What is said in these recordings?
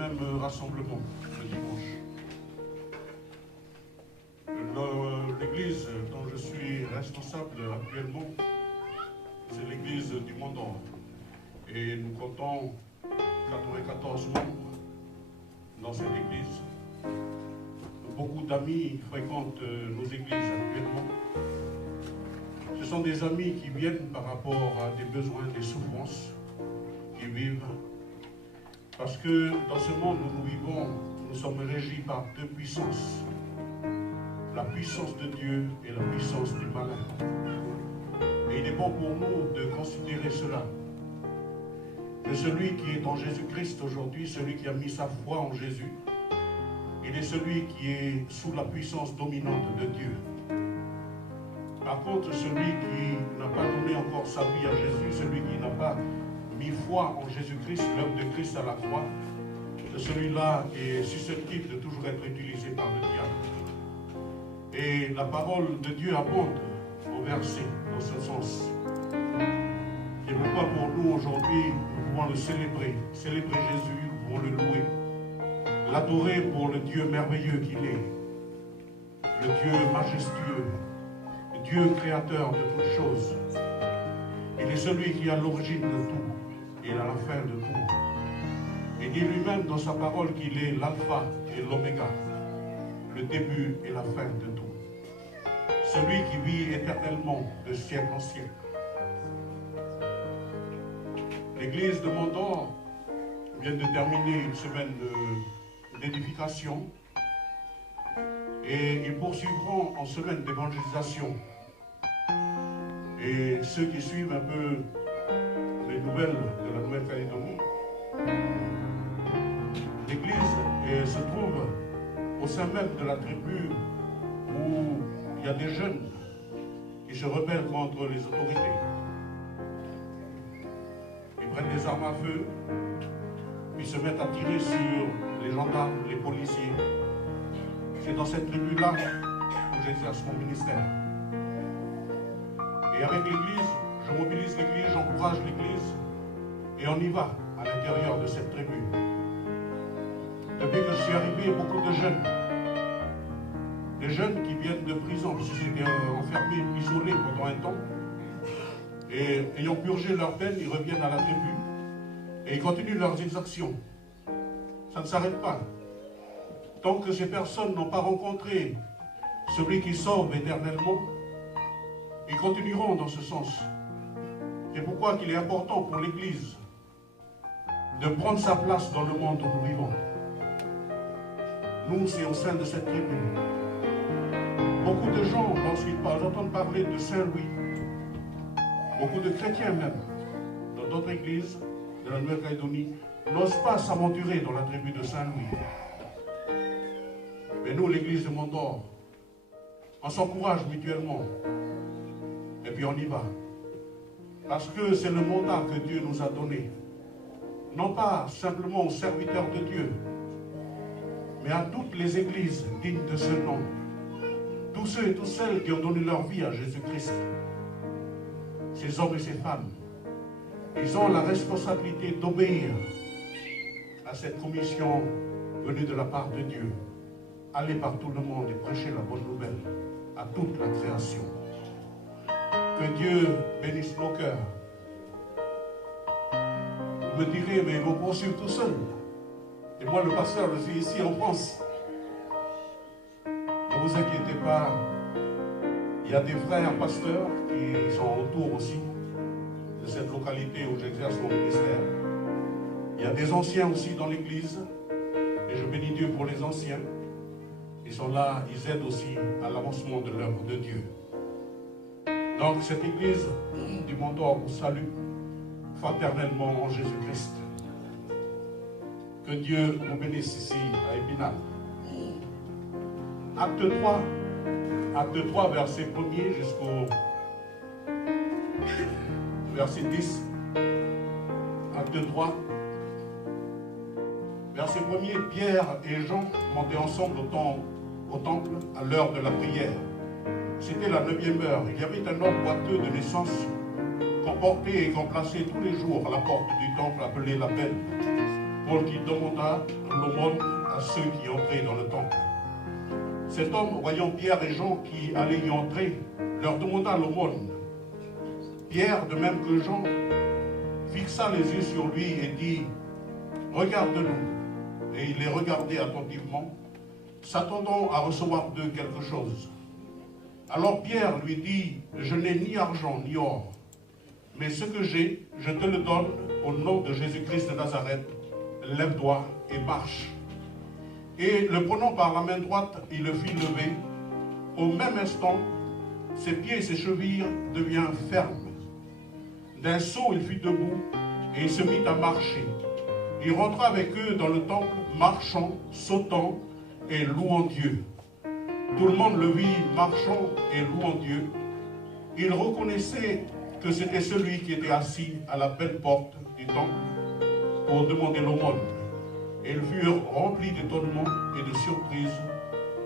même rassemblement le dimanche. L'église dont je suis responsable actuellement, c'est l'église du Mont d'Or. Et nous comptons 94 membres dans cette église. Beaucoup d'amis fréquentent nos églises actuellement. Ce sont des amis qui viennent par rapport à des besoins, des souffrances qu'ils vivent. Parce que dans ce monde où nous vivons, nous sommes régis par deux puissances. La puissance de Dieu et la puissance du malin. Et il est bon pour nous de considérer cela. Que celui qui est en Jésus-Christ aujourd'hui, celui qui a mis sa foi en Jésus, il est celui qui est sous la puissance dominante de Dieu. Par contre, celui qui n'a pas donné encore sa vie à Jésus, celui qui n'a pas mis foi en Jésus-Christ, l'œuvre de Christ à la croix, celui-là est susceptible de toujours être utilisé par le diable. Et la parole de Dieu abonde en versets dans ce sens. Et pourquoi pour nous aujourd'hui, nous pouvons le célébrer. Célébrer Jésus, nous pouvons le louer. L'adorer pour le Dieu merveilleux qu'il est. Le Dieu majestueux. Le Dieu créateur de toutes choses. Il est celui qui a l'origine de tout. Et à la fin de tout. Il dit lui-même dans sa parole qu'il est l'alpha et l'oméga. Le début et la fin de tout. Celui qui vit éternellement de siècle en siècle. L'église de Mont d'Or vient de terminer une semaine d'édification et ils poursuivront en semaine d'évangélisation. Et ceux qui suivent un peu les nouvelles de la Nouvelle-Calédonie, l'église se trouve au sein même de la tribu où il y a des jeunes qui se rebellent contre les autorités. Ils prennent des armes à feu, puis se mettent à tirer sur les gendarmes, les policiers. C'est dans cette tribu-là où j'exerce mon ministère. Et avec l'église, je mobilise l'église, j'encourage l'église, et on y va à l'intérieur de cette tribu. Depuis que je suis arrivé, beaucoup de jeunes, des jeunes qui viennent de prison, parce qu'ils étaient enfermés, isolés pendant un temps, et ayant purgé leur peine, ils reviennent à la tribu, et ils continuent leurs exactions. Ça ne s'arrête pas. Tant que ces personnes n'ont pas rencontré celui qui sauve éternellement, ils continueront dans ce sens. C'est pourquoi il est important pour l'Église de prendre sa place dans le monde où nous vivons. Nous, c'est au sein de cette tribu. Beaucoup de gens, lorsqu'ils entendent parler de Saint-Louis, beaucoup de chrétiens même, dans d'autres églises de la Nouvelle-Calédonie, n'osent pas s'aventurer dans la tribu de Saint-Louis. Mais nous, l'église de Mont d'Or, on s'encourage mutuellement. Et puis on y va. Parce que c'est le mandat que Dieu nous a donné. Non pas simplement aux serviteurs de Dieu, mais à toutes les églises dignes de ce nom. Tous ceux et toutes celles qui ont donné leur vie à Jésus-Christ. Ces hommes et ces femmes. Ils ont la responsabilité d'obéir à cette commission venue de la part de Dieu. Aller par tout le monde et prêcher la bonne nouvelle à toute la création. Que Dieu bénisse nos cœurs. Vous me direz, mais ils vont poursuivre tout seuls. Et moi, le pasteur, je suis ici en France. Ne vous inquiétez pas. Il y a des frères pasteurs qui sont autour aussi de cette localité où j'exerce mon ministère. Il y a des anciens aussi dans l'église. Et je bénis Dieu pour les anciens. Ils sont là, ils aident aussi à l'avancement de l'œuvre de Dieu. Donc cette église du Mont d'Or vous salue fraternellement en Jésus-Christ. Que Dieu vous bénisse ici à Épinal. Acte 3, verset 1er jusqu'au verset 10. Acte 3. Verset 1er, Pierre et Jean montaient ensemble au temple à l'heure de la prière. C'était la 9e heure. Il y avait un homme boiteux de naissance qu'on portait et qu'on plaçait tous les jours à la porte du temple appelé la Belle pour qu'il demanda l'aumône à ceux qui entraient dans le temple. Cet homme, voyant Pierre et Jean qui allaient y entrer, leur demanda l'aumône. Pierre, de même que Jean, fixa les yeux sur lui et dit « Regarde-nous ». Et il les regardait attentivement, s'attendant à recevoir d'eux quelque chose. Alors Pierre lui dit « Je n'ai ni argent ni or, mais ce que j'ai, je te le donne au nom de Jésus-Christ de Nazareth. Lève-toi et marche. » Et le prenant par la main droite, il le fit lever. Au même instant, ses pieds et ses chevilles devinrent fermes. D'un saut, il fut debout et il se mit à marcher. Il rentra avec eux dans le temple, marchant, sautant et louant Dieu. Tout le monde le vit marchant et louant Dieu. Il reconnaissait que c'était celui qui était assis à la belle porte du temple pour demander l'aumône. Et ils furent remplis d'étonnement et de surprise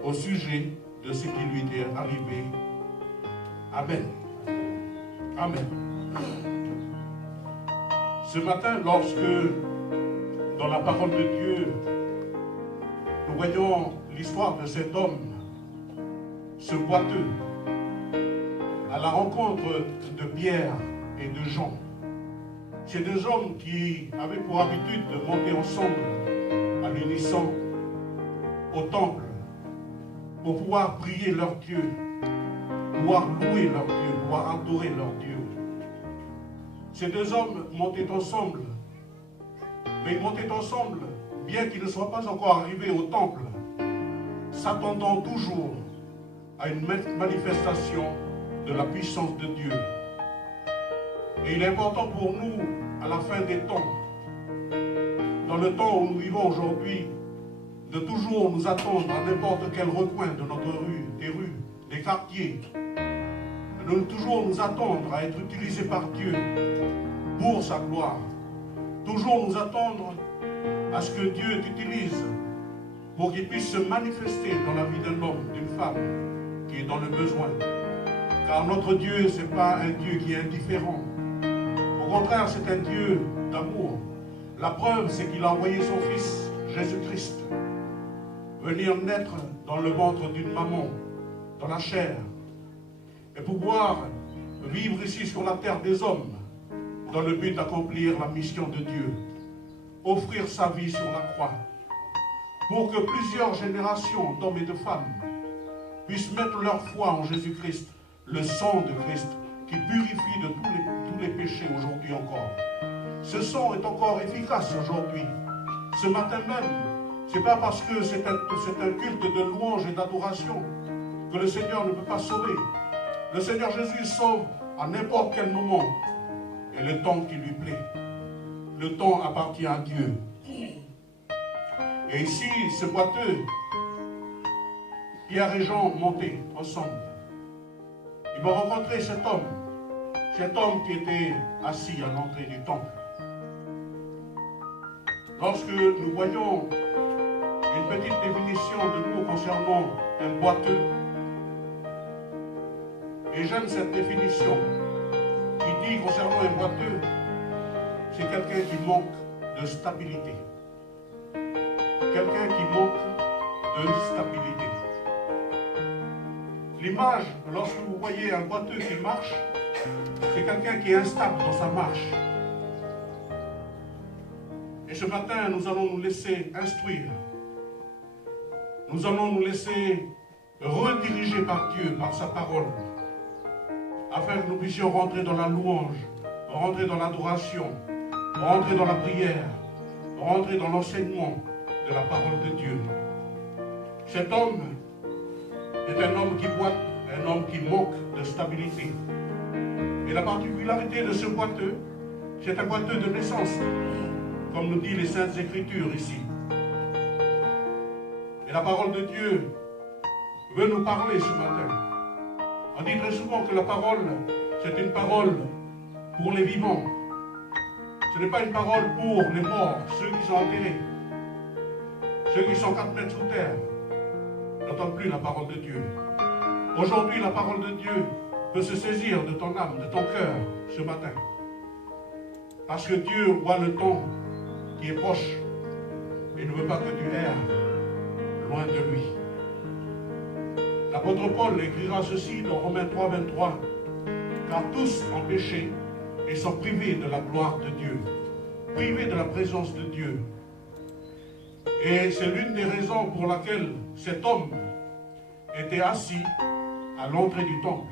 au sujet de ce qui lui était arrivé. Amen. Amen. Ce matin, lorsque dans la parole de Dieu, nous voyons l'histoire de cet homme, ce boiteux, à la rencontre de Pierre et de Jean. Ces deux hommes qui avaient pour habitude de monter ensemble à l'unisson au temple pour pouvoir prier leur Dieu, pouvoir louer leur Dieu, pouvoir adorer leur Dieu. Ces deux hommes montaient ensemble, mais ils montaient ensemble, bien qu'ils ne soient pas encore arrivés au temple, s'attendant toujours à une manifestation de la puissance de Dieu. Et il est important pour nous, à la fin des temps, dans le temps où nous vivons aujourd'hui, de toujours nous attendre à n'importe quel recoin de notre rue, des rues, des quartiers, de toujours nous attendre à être utilisés par Dieu pour sa gloire. Toujours nous attendre à ce que Dieu t'utilise pour qu'il puisse se manifester dans la vie d'un homme, d'une femme qui est dans le besoin. Car notre Dieu, ce n'est pas un Dieu qui est indifférent. Au contraire, c'est un Dieu d'amour. La preuve, c'est qu'il a envoyé son Fils, Jésus-Christ, venir naître dans le ventre d'une maman, dans la chair, et pouvoir vivre ici sur la terre des hommes, dans le but d'accomplir la mission de Dieu, offrir sa vie sur la croix, pour que plusieurs générations d'hommes et de femmes puissent mettre leur foi en Jésus-Christ, le sang de Christ, qui purifie de tous les péchés aujourd'hui encore. Ce sang est encore efficace aujourd'hui. Ce matin même, ce n'est pas parce que c'est un culte de louange et d'adoration que le Seigneur ne peut pas sauver. Le Seigneur Jésus sauve à n'importe quel moment et le temps qui lui plaît. Le temps appartient à Dieu. Et ici, ce boiteux, Pierre et Jean montaient ensemble. Ils vont rencontrer cet homme qui était assis à l'entrée du temple. Lorsque nous voyons une petite définition de nous concernant un boiteux, et j'aime cette définition qui dit concernant un boiteux, c'est quelqu'un qui manque de stabilité. Quelqu'un qui manque de stabilité. L'image, lorsque vous voyez un boiteux qui marche, c'est quelqu'un qui est instable dans sa marche. Et ce matin, nous allons nous laisser instruire. Nous allons nous laisser rediriger par Dieu, par sa parole, afin que nous puissions rentrer dans la louange, rentrer dans l'adoration, rentrer dans la prière, rentrer dans l'enseignement de la parole de Dieu. Cet homme est un homme qui boite, un homme qui manque de stabilité. Et la particularité de ce boiteux, c'est un boiteux de naissance, comme nous dit les Saintes Écritures ici. Et la parole de Dieu veut nous parler ce matin. On dit très souvent que la parole, c'est une parole pour les vivants. Ce n'est pas une parole pour les morts, ceux qui sont enterrés. Ceux qui sont 4 mètres sous terre n'entendent plus la parole de Dieu. Aujourd'hui, la parole de Dieu peut se saisir de ton âme, de ton cœur, ce matin. Parce que Dieu voit le temps qui est proche. Il ne veut pas que tu erres loin de lui. L'apôtre Paul écrira ceci dans Romains 3, 23. Car tous ont péché et sont privés de la gloire de Dieu, privés de la présence de Dieu. Et c'est l'une des raisons pour laquelle cet homme était assis à l'entrée du temple.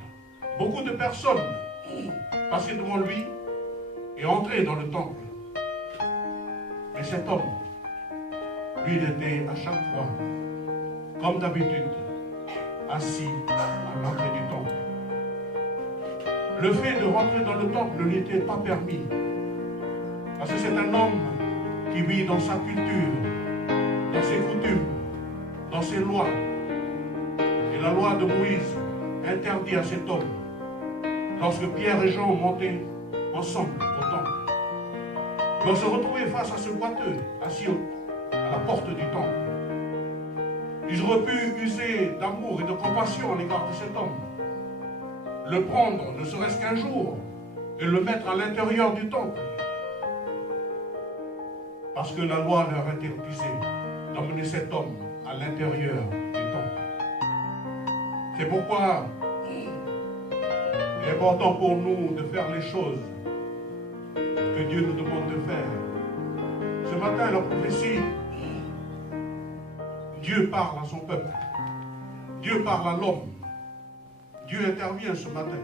Beaucoup de personnes passaient devant lui et entraient dans le temple. Mais cet homme, lui, il était à chaque fois, comme d'habitude, assis à l'entrée du temple. Le fait de rentrer dans le temple ne lui était pas permis. Parce que c'est un homme qui vit dans sa culture, dans ses coutumes, dans ses lois. Et la loi de Moïse interdit à cet homme, lorsque Pierre et Jean montaient ensemble au temple, de se retrouver face à ce boiteux, assis à la porte du temple. Ils auraient pu user d'amour et de compassion à l'égard de cet homme, le prendre, ne serait-ce qu'un jour, et le mettre à l'intérieur du temple. Parce que la loi leur interdisait d'emmener cet homme à l'intérieur du temple. C'est pourquoi il est important pour nous de faire les choses que Dieu nous demande de faire. Ce matin, la prophétie, Dieu parle à son peuple. Dieu parle à l'homme. Dieu intervient ce matin.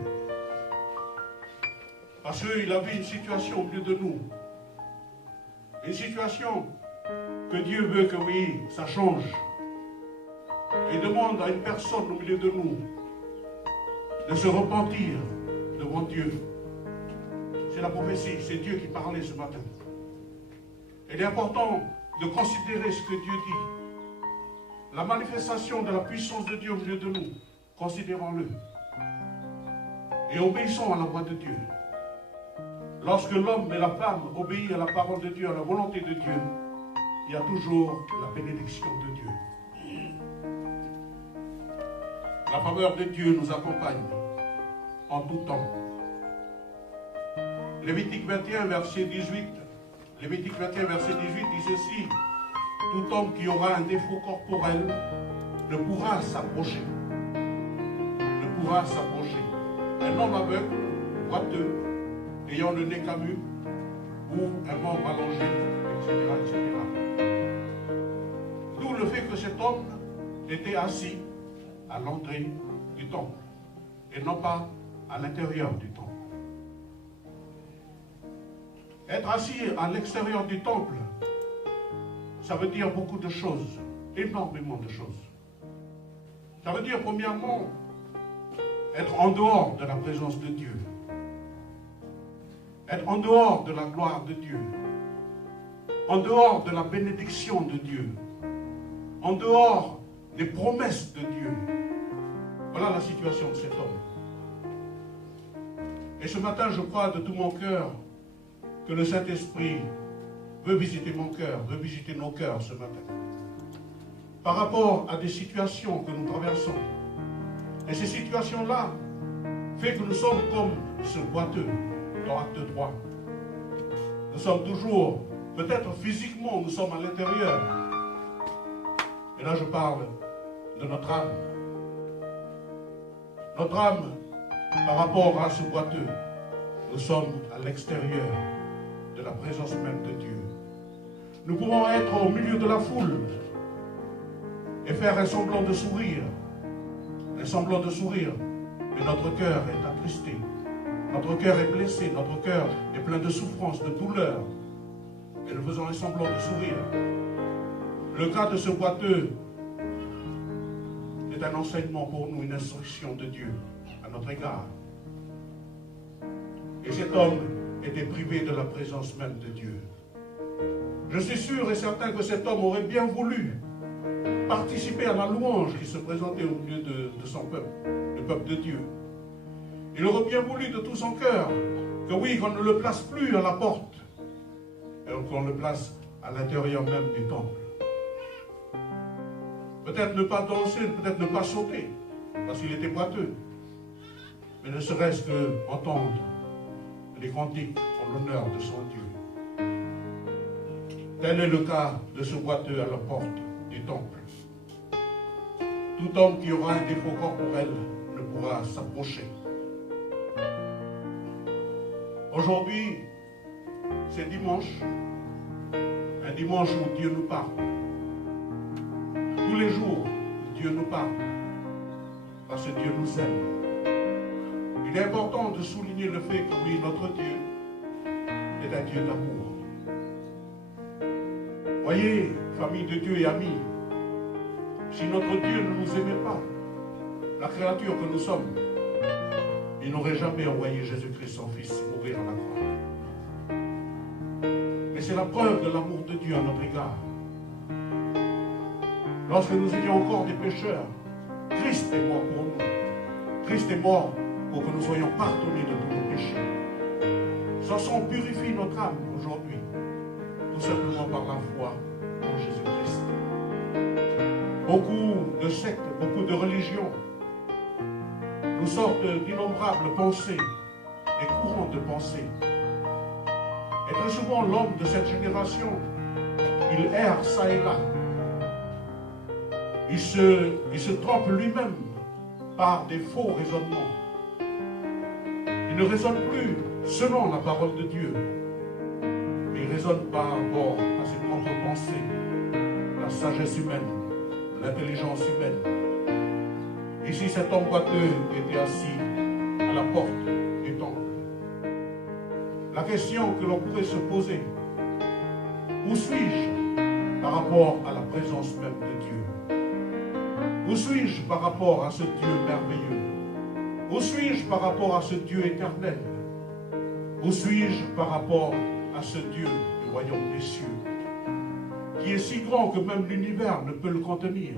Parce qu'il a vu une situation au milieu de nous. Une situation que Dieu veut que oui, ça change. Et demande à une personne au milieu de nous de se repentir devant Dieu. C'est la prophétie, c'est Dieu qui parlait ce matin. Il est important de considérer ce que Dieu dit. La manifestation de la puissance de Dieu au milieu de nous, considérons-le. Et obéissons à la voix de Dieu. Lorsque l'homme et la femme obéissent à la parole de Dieu, à la volonté de Dieu, il y a toujours la bénédiction de Dieu. La faveur de Dieu nous accompagne en tout temps. Lévitique 21, verset 18. Lévitique 21, verset 18 dit ceci. Tout homme qui aura un défaut corporel ne pourra s'approcher. Ne pourra s'approcher. Un homme aveugle, boiteux, ayant le nez camus, ou un membre allongé, etc., etc. D'où le fait que cet homme était assis à l'entrée du temple, et non pas à l'intérieur du temple. Être assis à l'extérieur du temple, ça veut dire beaucoup de choses, énormément de choses. Ça veut dire, premièrement, être en dehors de la présence de Dieu. Être en dehors de la gloire de Dieu. En dehors de la bénédiction de Dieu. En dehors des promesses de Dieu. Voilà la situation de cet homme. Et ce matin, je crois de tout mon cœur que le Saint-Esprit veut visiter mon cœur, veut visiter nos cœurs ce matin. Par rapport à des situations que nous traversons. Et ces situations-là fait que nous sommes comme ce boiteux dans Acte 3. Nous sommes toujours, peut-être physiquement, nous sommes à l'intérieur. Et là, je parle de notre âme. Notre âme, par rapport à ce boiteux, nous sommes à l'extérieur de la présence même de Dieu. Nous pouvons être au milieu de la foule et faire un semblant de sourire. Un semblant de sourire. Mais notre cœur est attristé. Notre cœur est blessé. Notre cœur est plein de souffrance, de douleur. Et nous faisons un semblant de sourire. Le cas de ce boiteux est un enseignement pour nous, une instruction de Dieu à notre égard. Et cet homme était privé de la présence même de Dieu. Je suis sûr et certain que cet homme aurait bien voulu participer à la louange qui se présentait au milieu de son peuple, le peuple de Dieu. Il aurait bien voulu de tout son cœur que oui, qu'on ne le place plus à la porte, et qu'on le place à l'intérieur même du temple. Peut-être ne pas danser, peut-être ne pas sauter, parce qu'il était boiteux. Mais ne serait-ce qu'entendre les cantiques en l'honneur de son Dieu. Tel est le cas de ce boiteux à la porte du temple. Tout homme qui aura un défaut corporel ne pourra s'approcher. Aujourd'hui, c'est dimanche, un dimanche où Dieu nous parle. Tous les jours, Dieu nous parle, parce que Dieu nous aime. Il est important de souligner le fait que oui, notre Dieu est un Dieu d'amour. Voyez, famille de Dieu et amis, si notre Dieu ne nous aimait pas, la créature que nous sommes, il n'aurait jamais envoyé Jésus-Christ, son Fils, mourir à la croix. Mais c'est la preuve de l'amour de Dieu à notre égard. Lorsque nous étions encore des pécheurs, Christ est mort pour nous. Christ est mort pour que nous soyons pardonnés de tous nos péchés. Son sang purifie notre âme aujourd'hui, tout simplement par la foi en Jésus-Christ. Beaucoup de sectes, beaucoup de religions nous sortent d'innombrables pensées, des courants de pensée. Et très souvent, l'homme de cette génération, il erre ça et là. Il se trompe lui-même par des faux raisonnements. Il ne raisonne plus selon la parole de Dieu, mais il raisonne par rapport à ses propres pensées, la sagesse humaine, l'intelligence humaine. Ici, cet homme boiteux était assis à la porte du temple. La question que l'on pourrait se poser, où suis-je par rapport à la présence même de Dieu? Où suis-je par rapport à ce Dieu merveilleux? Où suis-je par rapport à ce Dieu éternel? Où suis-je par rapport à ce Dieu du royaume des cieux, qui est si grand que même l'univers ne peut le contenir?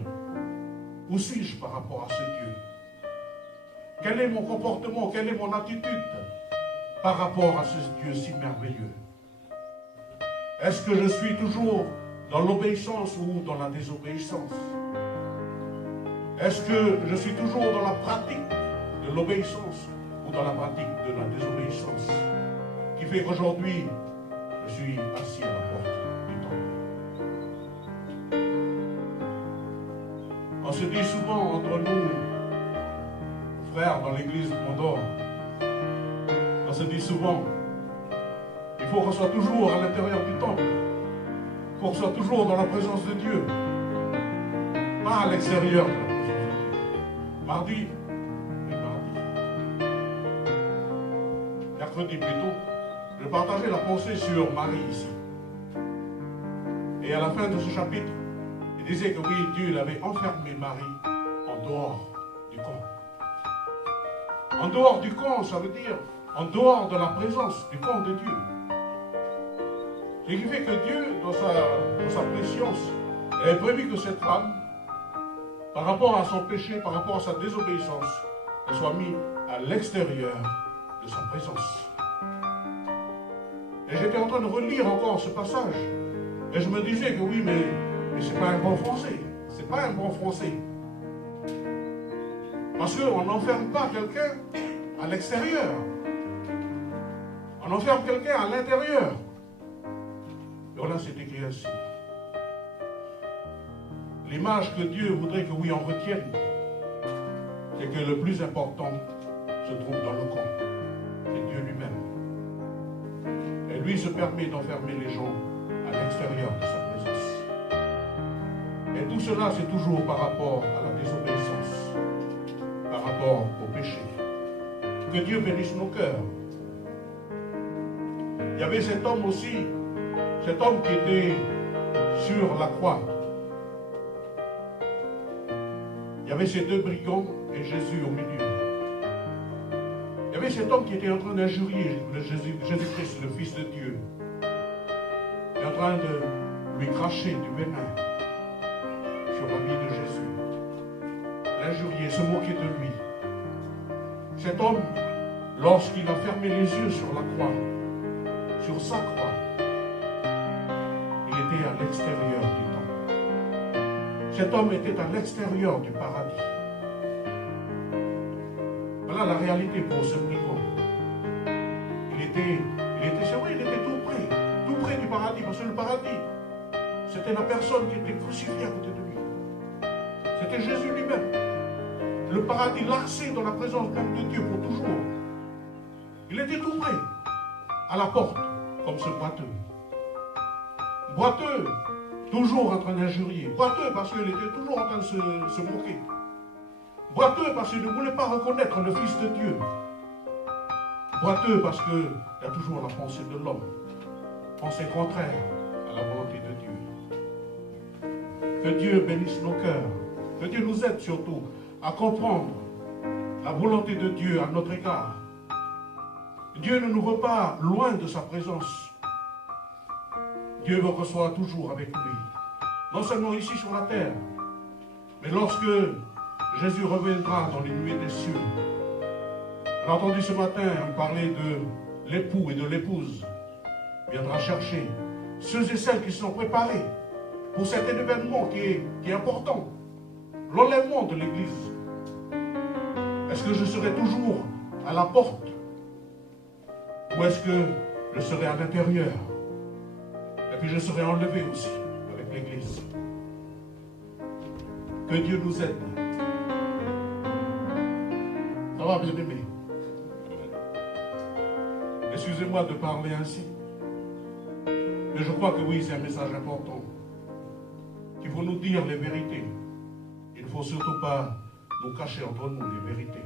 Où suis-je par rapport à ce Dieu? Quel est mon comportement, quelle est mon attitude par rapport à ce Dieu si merveilleux? Est-ce que je suis toujours dans l'obéissance ou dans la désobéissance? Est-ce que je suis toujours dans la pratique de l'obéissance ou dans la pratique de la désobéissance, qui fait qu'aujourd'hui, je suis assis à la porte du temple? On se dit souvent entre nous, frères dans l'église de Mont-d'Or, on se dit souvent, il faut qu'on soit toujours à l'intérieur du temple, il faut qu'on soit toujours dans la présence de Dieu, pas à l'extérieur de la présence de Dieu. Mardi, mercredi plutôt, je partageais la pensée sur Marie ici. Et à la fin de ce chapitre, il disait que oui, Dieu l'avait enfermé Marie en dehors du camp. En dehors du camp, ça veut dire en dehors de la présence du camp de Dieu. Ce qui fait que Dieu, dans sa préscience, avait prévu que cette femme, par rapport à son péché, par rapport à sa désobéissance, elle soit mise à l'extérieur de sa présence. Et j'étais en train de relire encore ce passage. Et je me disais que oui, mais c'est pas un bon français. C'est pas un bon français. Parce qu'on n'enferme pas quelqu'un à l'extérieur. On enferme quelqu'un à l'intérieur. Et voilà, c'est écrit ainsi. L'image que Dieu voudrait que oui, on retienne, c'est que le plus important se trouve dans le camp. C'est Dieu lui-même. Et lui se permet d'enfermer les gens à l'extérieur de sa présence. Et tout cela, c'est toujours par rapport à la désobéissance, par rapport au péché. Que Dieu bénisse nos cœurs. Il y avait cet homme aussi, cet homme qui était sur la croix. Il y avait ces deux brigands et Jésus au milieu. Il y avait cet homme qui était en train d'injurier Jésus-Christ, le Fils de Dieu. Il est en train de lui cracher du venin sur la vie de Jésus. L'injurier, se moquer de lui. Cet homme, lorsqu'il a fermé les yeux sur la croix, sur sa croix, il était à l'extérieur du temple. Cet homme était à l'extérieur du paradis. Voilà la réalité pour ce brigand. C'est vrai, il était tout près du paradis, parce que le paradis, C'était la personne qui était crucifiée à côté de lui. C'était Jésus lui-même. Le paradis larcé dans la présence même de Dieu pour toujours. Il était tout près, à la porte, comme ce boiteux. Boiteux, toujours en train d'injurier. Boiteux parce qu'il était toujours en train de se moquer. Boiteux parce qu'il ne voulait pas reconnaître le Fils de Dieu. Boiteux parce qu'il y a toujours la pensée de l'homme. Pensée contraire à la volonté de Dieu. Que Dieu bénisse nos cœurs. Que Dieu nous aide surtout à comprendre la volonté de Dieu à notre égard. Dieu ne nous veut pas loin de sa présence. Dieu veut qu'on soit toujours avec lui. Non seulement ici sur la terre, mais lorsque Jésus reviendra dans les nuées des cieux. J'ai entendu ce matin parler de l'époux et de l'épouse. Il viendra chercher ceux et celles qui se sont préparés pour cet événement qui est important. L'enlèvement de l'Église. Est-ce que je serai toujours à la porte? Ou est-ce que je serai à l'intérieur? Et puis je serai enlevé aussi avec l'Église. Que Dieu nous aide. Ça va, bien aimé? Excusez-moi de parler ainsi. Mais je crois que oui, c'est un message important. Il faut nous dire les vérités. Il ne faut surtout pas nous cacher entre nous les vérités.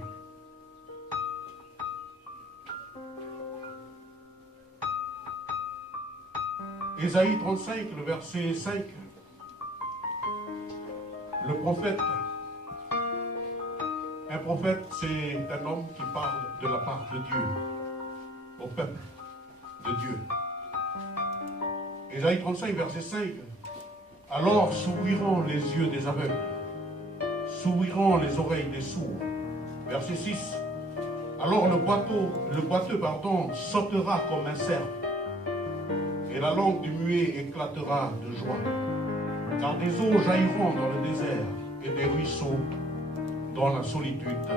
Ésaïe 35, le verset 5. Le prophète. Un prophète, c'est un homme qui parle de la part de Dieu, au peuple de Dieu. Ésaïe 35, verset 5. Alors s'ouvriront les yeux des aveugles, s'ouvriront les oreilles des sourds. Verset 6. Alors le boiteux, sautera comme un cerf, et la langue du muet éclatera de joie. Car des eaux jailliront dans le désert, et des ruisseaux dans la solitude.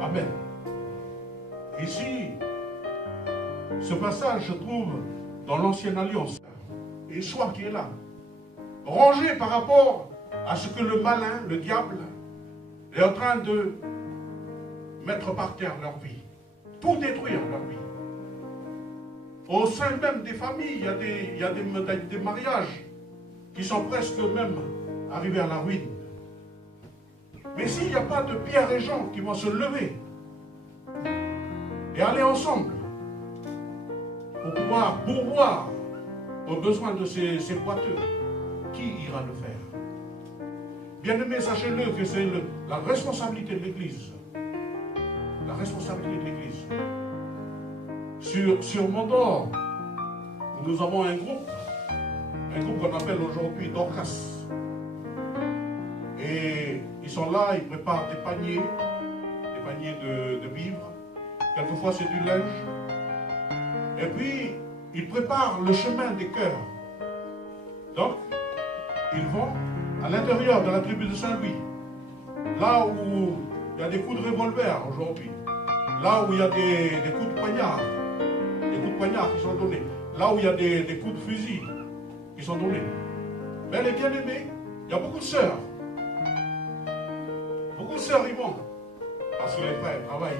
Amen. Ici, ce passage se trouve dans l'Ancienne Alliance. Et soit qui est là, rangé par rapport à ce que le malin, le diable, est en train de mettre par terre leur vie, pour détruire leur vie. Au sein même des familles, il y a des mariages qui sont presque même arrivés à la ruine. Mais s'il n'y a pas de Pierre et Jean qui vont se lever et aller ensemble pour pouvoir pourvoir aux besoins de ces boiteux, qui ira le faire? Bien-aimés, sachez-le que c'est la responsabilité de l'Église. La responsabilité de l'Église. Sur Mont-d'Or, nous avons un groupe qu'on appelle aujourd'hui Dorcas. Et ils sont là, ils préparent des paniers de vivres. Quelquefois c'est du linge. Et puis, ils préparent le chemin des cœurs. Donc, ils vont à l'intérieur de la tribu de Saint-Louis, là où il y a des coups de revolver aujourd'hui, là où il y a des coups de poignard, qui sont donnés, là où il y a des coups de fusil qui sont donnés. Mais les bien-aimés, il y a beaucoup de sœurs. Beaucoup de sœurs y vont, parce que les frères travaillent.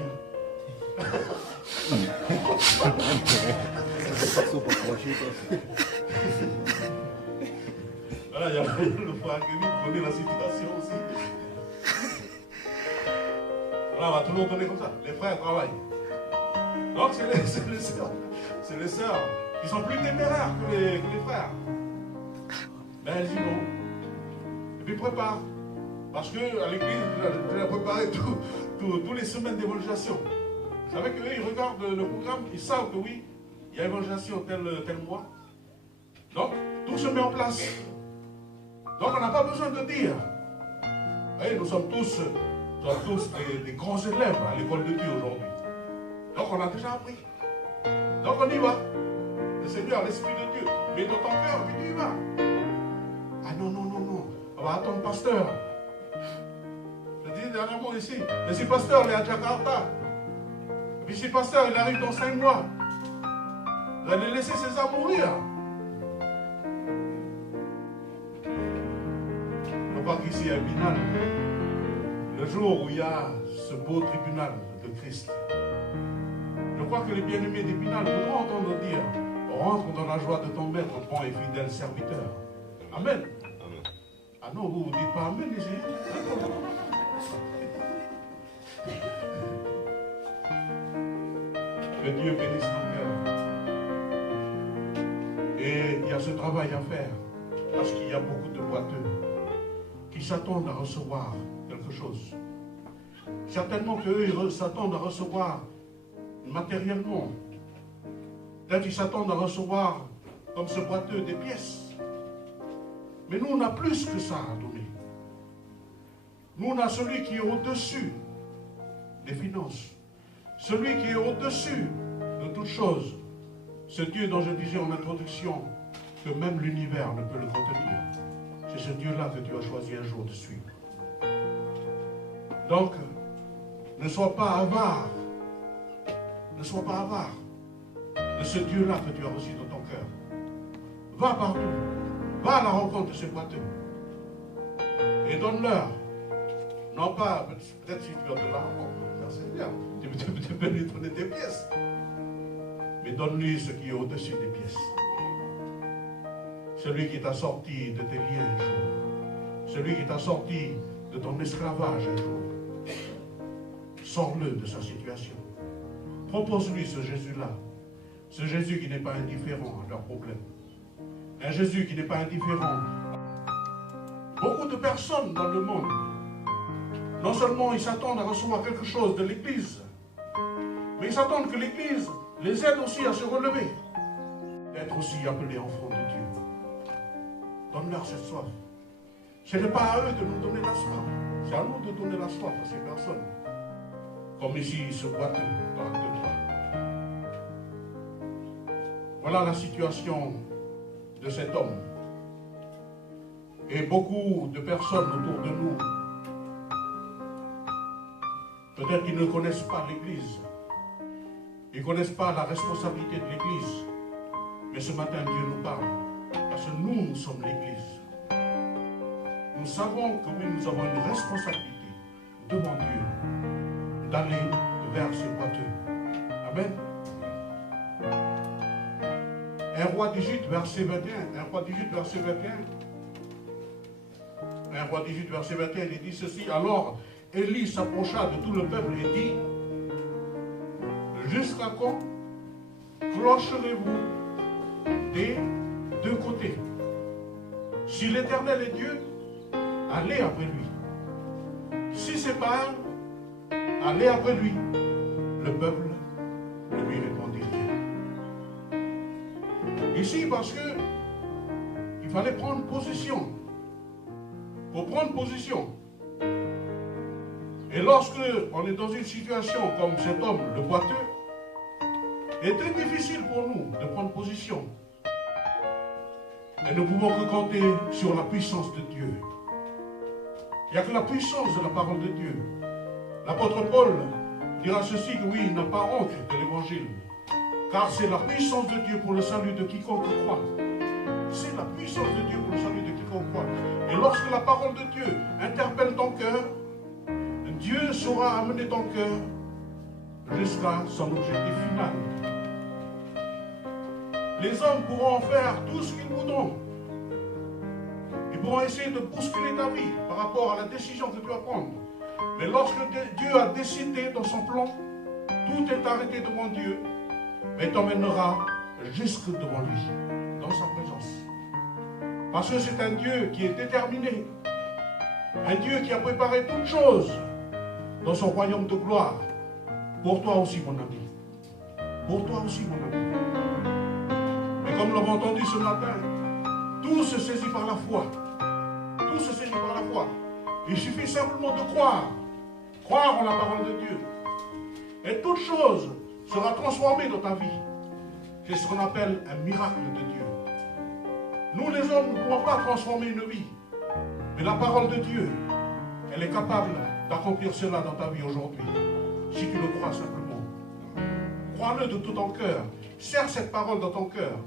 Voilà, il y a le frère Kevin qui connaît la situation aussi. Voilà, on va toujours donner comme ça. Les frères travaillent. Donc c'est les sœurs qui sont plus téméraires que les frères. Mais elles y vont. Et puis préparent. Parce qu'à l'église, j'ai préparé tous les semaines d'évangélisation. Vous savez qu'eux, ils regardent le programme, ils savent que oui, il y a évangélisation tel mois. Donc, tout se met en place. Donc, on n'a pas besoin de dire. Vous voyez, nous sommes tous des grands élèves à l'école de Dieu aujourd'hui. Donc, on a déjà appris. Donc, on y va. Le Seigneur, l'Esprit de Dieu, met dans ton cœur, puis tu y vas. Ah non. On va attendre pasteur. Je dis dernièrement ici, mais si pasteur, il est à Jakarta. Et puis si pasteur, il arrive dans 5 mois. Vous allez laisser ses âmes mourir. crois qu'ici, à Binal, le jour où il y a ce beau tribunal de Christ, je crois que les bien-aimés d'Épinal pourront entendre dire, rentre dans la joie de ton maître, bon et fidèle serviteur. Amen. Ah non, vous ne dites pas Amen ici. Que Dieu bénisse ton cœur. Et il y a ce travail à faire, parce qu'il y a beaucoup de boiteux qui s'attendent à recevoir quelque chose. Certainement qu'eux, ils s'attendent à recevoir matériellement. Peut-être qu'ils s'attendent à recevoir, comme ce boiteux, des pièces. Mais nous, on a plus que ça à donner. Nous, on a celui qui est au-dessus des finances. Celui qui est au-dessus de toutes choses. Ce Dieu dont je disais en introduction que même l'univers ne peut le contenir. C'est ce Dieu-là que tu as choisi un jour de suivre. Donc, ne sois pas avare. Ne sois pas avare de ce Dieu-là que tu as reçu dans ton cœur. Va partout. Va à la rencontre de ces boiteux. Et donne-leur. Non pas, peut-être si tu as de l'argent, c'est bien. Tu peux lui donner des pièces. Mais donne-lui ce qui est au-dessus des pièces. Celui qui t'a sorti de tes liens un jour. Celui qui t'a sorti de ton esclavage un jour. Sors-le de sa situation. Propose-lui ce Jésus-là. Ce Jésus qui n'est pas indifférent à leurs problèmes. Un Jésus qui n'est pas indifférent. Beaucoup de personnes dans le monde, non seulement ils s'attendent à recevoir quelque chose de l'Église, mais ils s'attendent que l'Église les aide aussi à se relever, d'être aussi appelés enfants de Dieu. Donne-leur cette soif. Ce n'est pas à eux de nous donner la soif, c'est à nous de donner la soif à ces personnes. Comme ici, ce boiteux dans Acte 3. Voilà la situation de cet homme. Et beaucoup de personnes autour de nous, peut-être qu'ils ne connaissent pas l'Église, ils ne connaissent pas la responsabilité de l'Église. Mais ce matin, Dieu nous parle, parce que nous sommes l'Église. Nous savons que oui, nous avons une responsabilité devant Dieu, d'aller vers ces boiteux. Amen. 1 Roi 18, verset 21. 1 Roi 18, verset 21. 1 Roi 18, verset 21, il dit ceci. Alors, Élie s'approcha de tout le peuple et dit, jusqu'à quand clocherez-vous des deux côtés? Si l'Éternel est Dieu, allez après lui. Si c'est Baal, allez après lui. Le peuple ne lui répondit rien. Ici, parce que il fallait prendre position. Pour prendre position. Et lorsque on est dans une situation comme cet homme, le boiteux, il est très difficile pour nous de prendre position. Et nous pouvons que compter sur la puissance de Dieu. Il n'y a que la puissance de la parole de Dieu. L'apôtre Paul dira ceci, que oui, il n'a pas honte de l'évangile. Car c'est la puissance de Dieu pour le salut de quiconque croit. C'est la puissance de Dieu pour le salut de quiconque croit. Et lorsque la parole de Dieu interpelle ton cœur, Dieu saura amener ton cœur jusqu'à son objectif final. Les hommes pourront faire tout ce qu'ils voudront. Ils pourront essayer de bousculer ta vie par rapport à la décision que tu vas prendre. Mais lorsque Dieu a décidé dans son plan, tout est arrêté devant Dieu, mais t'emmènera jusque devant lui, dans sa présence. Parce que c'est un Dieu qui est déterminé, un Dieu qui a préparé toutes choses dans son royaume de gloire. Pour toi aussi, mon ami. Pour toi aussi, mon ami. Mais comme nous l'avons entendu ce matin, tout se saisit par la foi. Tout se saisit par la foi. Il suffit simplement de croire. Croire en la parole de Dieu. Et toute chose sera transformée dans ta vie. C'est ce qu'on appelle un miracle de Dieu. Nous, les hommes, nous ne pouvons pas transformer une vie. Mais la parole de Dieu, elle est capable d'accomplir cela dans ta vie aujourd'hui. Si tu le crois simplement. Crois-le de tout ton cœur. Serre cette parole dans ton cœur.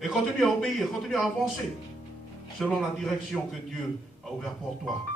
Et continue à obéir, continue à avancer selon la direction que Dieu a ouvert pour toi.